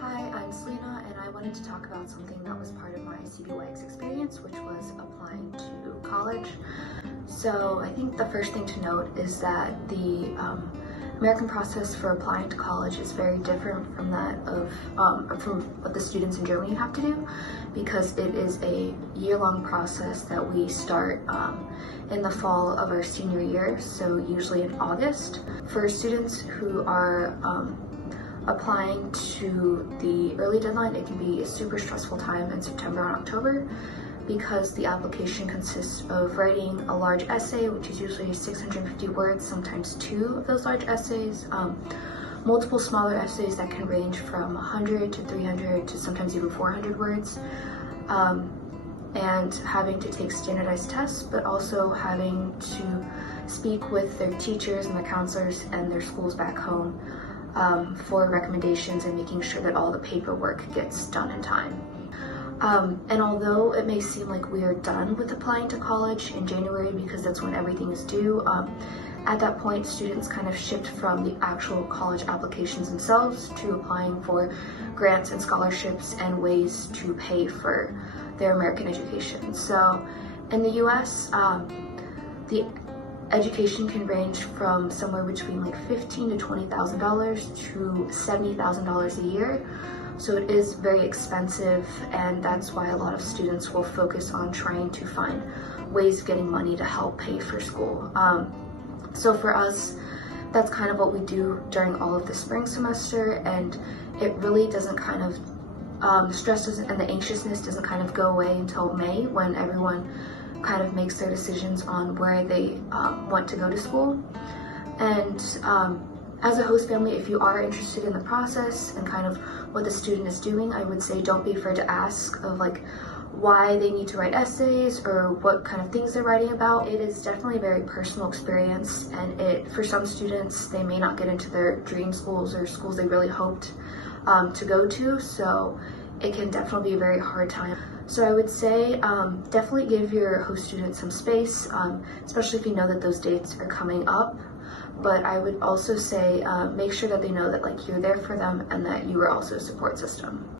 Hi, I'm Selina, and I wanted to talk about something that was part of my CBYX experience, which was applying to college. So I think the first thing to note is that the American process for applying to college is very different from that of from what the students in Germany have to do, because it is a year-long process that we start in the fall of our senior year, so usually in August. For students who are applying to the early deadline, it can be a super stressful time in September and October, because the application consists of writing a large essay, which is usually 650 words, sometimes two of those large essays, multiple smaller essays that can range from 100 to 300 to sometimes even 400 words, and having to take standardized tests, but also having to speak with their teachers and their counselors and their schools back home for recommendations and making sure that all the paperwork gets done in time. And although it may seem like we are done with applying to college in January because that's when everything is due, at that point students kind of shift from the actual college applications themselves to applying for grants and scholarships and ways to pay for their American education. So in the US, the education can range from somewhere between like $15,000 to $20,000 to $70,000 a year. So it is very expensive, and that's why a lot of students will focus on trying to find ways of getting money to help pay for school. So for us, that's kind of what we do during all of the spring semester, and it really doesn't kind of, the stress and the anxiousness doesn't kind of go away until May, when everyone kind of makes their decisions on where they want to go to school. And as a host family, if you are interested in the process and kind of what the student is doing, I would say don't be afraid to ask of like why they need to write essays or what kind of things they're writing about. It is definitely a very personal experience, and for some students, they may not get into their dream schools or schools they really hoped to go to, so it can definitely be a very hard time. So I would say definitely give your host students some space, especially if you know that those dates are coming up. But I would also say make sure that they know that like you're there for them and that you are also a support system.